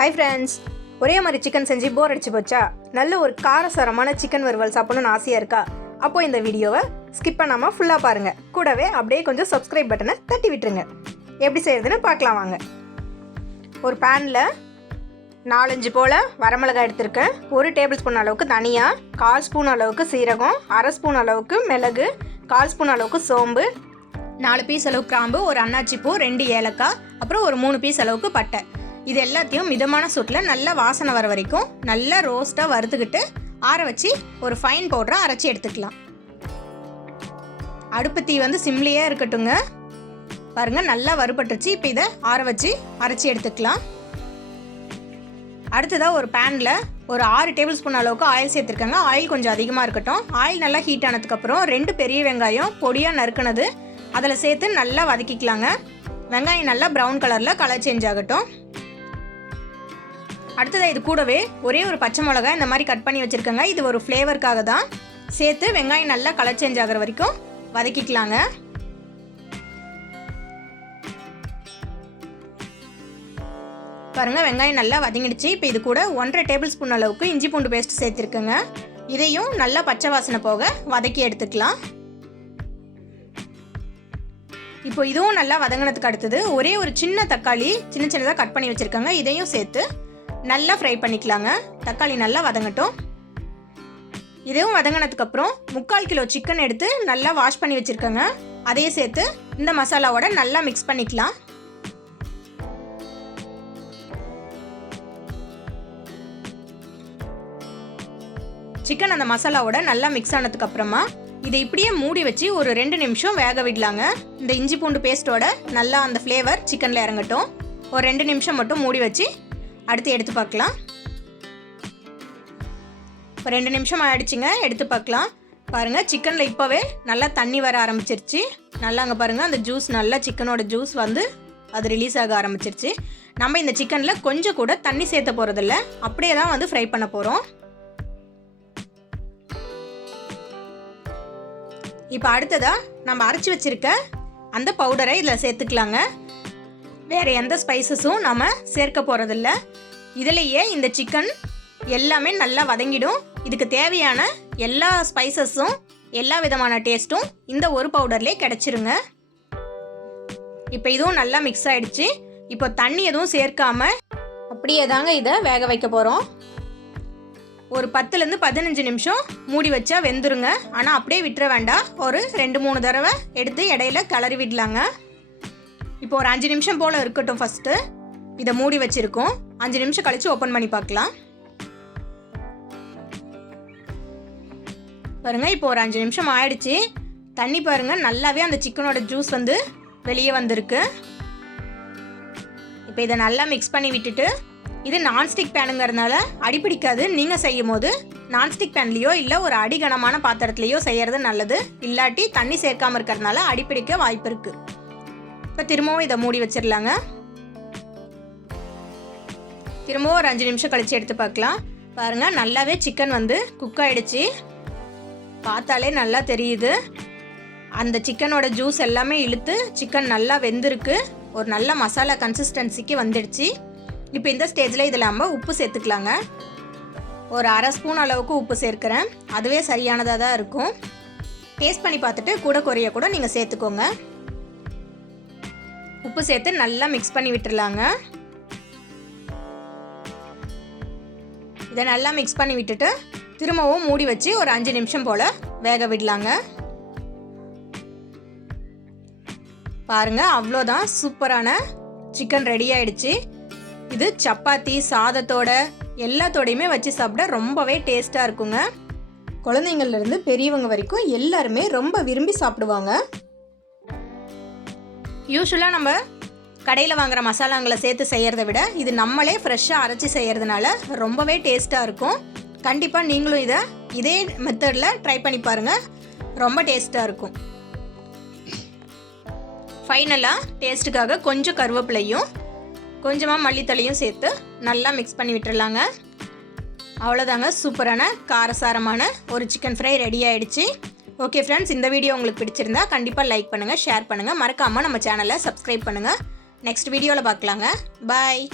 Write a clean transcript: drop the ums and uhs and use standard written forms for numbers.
Hi friends, ஒரே மாதிரி chicken செஞ்சு போர் அடிச்சு போச்சா? நல்ல ஒரு காரசாரமான சிக்கன் வறுவல் சாப்பிடணும்னு ஆசையாக இருக்கா? அப்போது இந்த வீடியோவை ஸ்கிப் பண்ணாமல் ஃபுல்லாக பாருங்கள். கூடவே அப்படியே கொஞ்சம் சப்ஸ்கிரைப் பட்டனை தட்டி விட்டுருங்க. எப்படி செய்கிறதுன்னு பார்க்கலாம் வாங்க. ஒரு பேனில் 4-5 போல் வரமிளகாய் எடுத்திருக்கேன். 1 டேபிள் ஸ்பூன் அளவுக்கு தனியாக, 1/4 ஸ்பூன் அளவுக்கு சீரகம், 1/2 ஸ்பூன் அளவுக்கு மிளகு, 1/4 ஸ்பூன் அளவுக்கு சோம்பு, 4 பீஸ் அளவுக்கு கிராம்பு, ஒரு அன்னாச்சி பூ, 2 ஏலக்காய், அப்புறம் ஒரு 3 பீஸ் அளவுக்கு பட்டை. இது எல்லாத்தையும் மிதமான சூட்டில் நல்லா வாசனை வர வரைக்கும் நல்லா ரோஸ்ட்டாக வறுத்துக்கிட்டு ஆற வச்சு ஒரு ஃபைன் பவுடராக அரைச்சி எடுத்துக்கலாம். அடுப்பு தீ சிம்லியே இருக்கட்டுங்க. பாருங்கள், நல்லா வறுபட்டுருச்சு. இப்போ இதை ஆற வச்சு அரைச்சி எடுத்துக்கலாம். அடுத்ததாக ஒரு பேனில் ஒரு 6 டேபிள் ஸ்பூன் அளவுக்கு ஆயில் சேர்த்துருக்காங்க. ஆயில் கொஞ்சம் அதிகமாக இருக்கட்டும். ஆயில் நல்லா ஹீட் ஆனதுக்கப்புறம் 2 பெரிய வெங்காயம் பொடியாக நறுக்குனது அதில் சேர்த்து நல்லா வதக்கிக்கலாங்க. வெங்காயம் நல்லா ப்ரௌன் கலரில் கலர் சேஞ்ச் ஆகட்டும். அடுத்ததாக இது கூடவே ஒரே ஒரு பச்சை மிளகாய் இந்த மாதிரி கட் பண்ணி வச்சுருக்கேங்க. இது ஒரு ஃப்ளேவருக்காக தான். சேர்த்து வெங்காயம் நல்லா கலர் சேஞ்ச் ஆகிற வரைக்கும் வதக்கிக்கலாங்க. பாருங்கள், வெங்காயம் நல்லா வதங்கிடுச்சு. இப்போ இது கூட 1.5 டேபிள் ஸ்பூன் அளவுக்கு இஞ்சி பூண்டு பேஸ்ட் சேர்த்துருக்கேங்க. இதையும் நல்லா பச்சை வாசனை போக வதக்கி எடுத்துக்கலாம். இப்போ இதுவும் நல்லா வதங்கினதுக்கு அடுத்தது ஒரே ஒரு சின்ன தக்காளி சின்னதாக கட் பண்ணி வச்சுருக்கேங்க. இதையும் சேர்த்து நல்லா ஃப்ரை பண்ணிக்கலாங்க. தக்காளி நல்லா வதங்கட்டும். இதுவும் வதங்கினதுக்கப்புறம் 3/4 கிலோ சிக்கன் எடுத்து நல்லா வாஷ் பண்ணி வச்சுருக்கேங்க. அதையும் சேர்த்து இந்த மசாலாவோட நல்லா மிக்ஸ் பண்ணிக்கலாம். சிக்கன் அந்த மசாலாவோட நல்லா மிக்ஸ் ஆனதுக்கப்புறமா இதை இப்படியே மூடி வச்சு ஒரு 2 நிமிஷம் வேக விடலாங்க. இந்த இஞ்சி பூண்டு பேஸ்ட்டோட நல்லா அந்த ஃப்ளேவர் சிக்கனில் இறங்கட்டும். ஒரு 2 நிமிஷம் மட்டும் மூடி வச்சு அடுத்து எடுத்து பார்க்கலாம். இப்போ 2 நிமிஷம் ஆகிடுச்சிங்க. எடுத்து பார்க்கலாம். பாருங்கள், சிக்கனில் இப்போவே நல்லா தண்ணி வர ஆரம்பிச்சிருச்சு. நல்லா அங்கே பாருங்கள், அந்த ஜூஸ் நல்லா சிக்கனோட ஜூஸ் அது ரிலீஸ் ஆக ஆரம்பிச்சிருச்சு. நம்ம இந்த சிக்கனில் கொஞ்சம் கூட தண்ணி சேர்த்த போகிறதில்ல, அப்படியே தான் ஃப்ரை பண்ண போகிறோம். இப்போ அடுத்ததாக நம்ம அரைச்சி வச்சுருக்க அந்த பவுடரை இதில் சேர்த்துக்கலாங்க. வேறு எந்த ஸ்பைசஸும் நம்ம சேர்க்க போகிறதில்ல. இதிலேயே இந்த சிக்கன் எல்லாமே நல்லா வதங்கிடும். இதுக்கு தேவையான எல்லா ஸ்பைசஸும் எல்லா விதமான டேஸ்ட்டும் இந்த ஒரு பவுடர்லேயே கிடச்சிருங்க. இப்போ இதுவும் நல்லா மிக்ஸ் ஆகிடுச்சு. இப்போ தண்ணி எதுவும் சேர்க்காம அப்படியே தாங்க இதை வேக வைக்க போகிறோம். ஒரு 10லேருந்து 15 நிமிஷம் மூடி வச்சா வெந்துருங்க. ஆனால் அப்படியே விட்டுற வேண்டாம். ஒரு 2-3 தடவை எடுத்து இடையில கிளறி விடலாங்க. இப்போ ஒரு 5 நிமிஷம் போல் இருக்கட்டும். ஃபஸ்ட்டு இதை மூடி வச்சுருக்கோம். 5 நிமிஷம் கழித்து ஓப்பன் பண்ணி பார்க்கலாம். பாருங்கள், இப்போ ஒரு 5 நிமிஷம் ஆயிடுச்சு. தண்ணி பாருங்கள், நல்லாவே அந்த சிக்கனோட ஜூஸ் வெளியே வந்திருக்கு. இப்போ இதை நல்லா மிக்ஸ் பண்ணி விட்டுட்டு, இது நான்ஸ்டிக் பேனுங்கிறதுனால அடிப்பிடிக்காது. நீங்கள் செய்யும் போது நான்ஸ்டிக் பேன்லேயோ இல்லை ஒரு அடிகனமான பாத்திரத்துலேயோ செய்கிறது நல்லது. இல்லாட்டி தண்ணி சேர்க்காமல் இருக்கிறதுனால அடிப்பிடிக்க வாய்ப்பு இருக்குது. இப்போ திரும்பவும் இதை மூடி வச்சிடலாங்க. திரும்பவும் ஒரு 5 நிமிஷம் கழித்து எடுத்து பார்க்கலாம். பாருங்கள், நல்லாவே சிக்கன் குக் ஆகிடுச்சு. பார்த்தாலே நல்லா தெரியுது. அந்த சிக்கனோட ஜூஸ் எல்லாமே இழுத்து சிக்கன் நல்லா வெந்திருக்கு. ஒரு நல்ல மசாலா கன்சிஸ்டன்சிக்கு வந்துடுச்சு. இப்போ இந்த ஸ்டேஜில் இதில் நம்ம உப்பு சேர்த்துக்கலாங்க. ஒரு 1/2 ஸ்பூன் அளவுக்கு உப்பு சேர்க்குறேன். அதுவே சரியானதாக தான் இருக்கும். டேஸ்ட் பண்ணி பார்த்துட்டு கூட குறைய கூட நீங்கள் சேர்த்துக்கோங்க. உப்பு சேர்த்து நல்லா மிக்ஸ் பண்ணி விட்டுடலாங்க. இதை நல்லா மிக்ஸ் பண்ணி விட்டுட்டு திரும்பவும் மூடி வச்சு ஒரு 5 நிமிஷம் போல் வேக விடலாங்க. பாருங்கள், அவ்வளோதான், சூப்பரான சிக்கன் ரெடி ஆயிடுச்சு. இது சப்பாத்தி சாதத்தோட எல்லாத்தோடையுமே வச்சு சாப்பிட ரொம்பவே டேஸ்ட்டாக இருக்குங்க. குழந்தைங்கள்லேருந்து பெரியவங்க வரைக்கும் எல்லாருமே ரொம்ப விரும்பி சாப்பிடுவாங்க. யூஸ்வலாக நம்ம கடையில் வாங்குகிற மசாலாங்களை சேர்த்து செய்கிறத விட இது நம்மளே ஃப்ரெஷ்ஷாக அரைச்சி செய்கிறதுனால ரொம்பவே டேஸ்ட்டாக இருக்கும். கண்டிப்பாக நீங்களும் இதே மெத்தடில் ட்ரை பண்ணி பாருங்கள். ரொம்ப டேஸ்ட்டாக இருக்கும். ஃபைனலாக டேஸ்ட்டுக்காக கொஞ்சம் கருவேப்பிலையும் கொஞ்சமாக மல்லித்தலையும் சேர்த்து நல்லா மிக்ஸ் பண்ணி விட்டுடலாங்க. அவ்வளோதாங்க, சூப்பரான காரசாரமான ஒரு சிக்கன் ஃப்ரை ரெடி ஆகிடுச்சு. ஓகே ஃப்ரெண்ட்ஸ், இந்த வீடியோ உங்களுக்கு பிடிச்சிருந்தா கண்டிப்பாக லைக் பண்ணுங்கள், ஷேர் பண்ணுங்கள், மறக்காமல் நம்ம சேனலை சப்ஸ்கிரைப் பண்ணுங்கள். நெக்ஸ்ட் வீடியோவில் பார்க்கலாங்க. பாய்.